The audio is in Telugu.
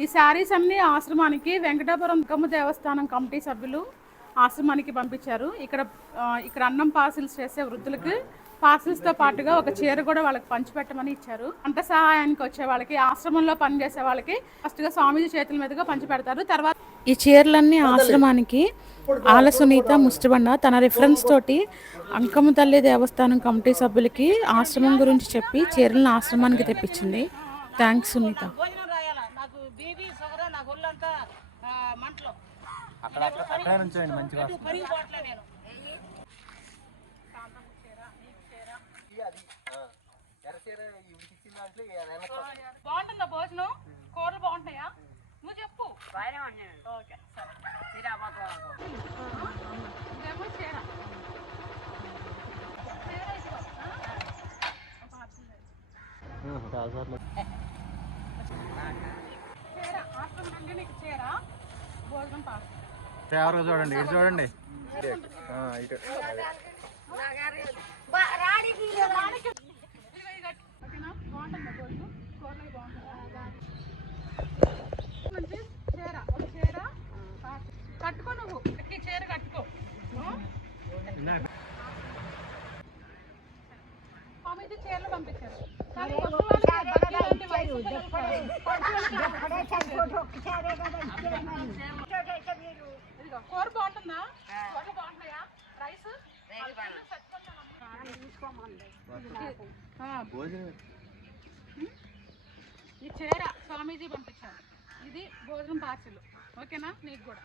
ఈ శారీస్ అన్ని ఆశ్రమానికి వెంకటాపురం దుర్గమ్మ దేవస్థానం కమిటీ సభ్యులు ఆశ్రమానికి పంపించారు. ఇక్కడ ఇక్కడ అన్నం పార్సిల్స్ చేసే వృద్ధులకు పార్సిల్స్తో పాటుగా ఒక చీర కూడా వాళ్ళకి పంచిపెట్టమని ఇచ్చారు. అంత సహాయానికి వచ్చే వాళ్ళకి ఆశ్రమంలో పనిచేసే వాళ్ళకి ఫస్ట్గా స్వామీజీ చేతుల మీదుగా పంచిపెడతారు. తర్వాత ఈ చీరలన్నీ ఆశ్రమానికి ఆల సునీత ముష్టిబండ తన రిఫరెన్స్ తోటి అంకమ్మ తల్లి దేవస్థానం కమిటీ సభ్యులకి ఆశ్రమం గురించి చెప్పి చీరలను ఆశ్రమానికి తెప్పించింది. థ్యాంక్స్ సునీత. షుగర్ నాకు ఒళ్ళంతా ఆ, మంటలు. అక్కడ అక్కడ అక్కడే నుంచోండి మంచిగా. ఎటు పని పోవట్లే నేను. బాగుంటుందా భోజనం? కూరలు బాగుంటాయా నువ్వు చెప్పు. ఓకే సరే. చీర. చీర ఇదిగో, ఆ? చీర ఆశ్రమం నుండి నీకు చీర భోజనం పాస్ ఎవరు చూడండి ఇటు చూడండి ఆ, ఇటు. కట్టుకో నువ్వు ఈ చీర కట్టుకో? స్వామీజీ చీరలు పంపించారు కానీ కూర బాగుంటుందా? కూరలు బాగుంటాయా రైస్? ఆ, భోజనం ఈ చీర స్వామీజీ పంపించారు. ఇది భోజనం పార్సిల్. ఓకేనా? నీకు కూడా.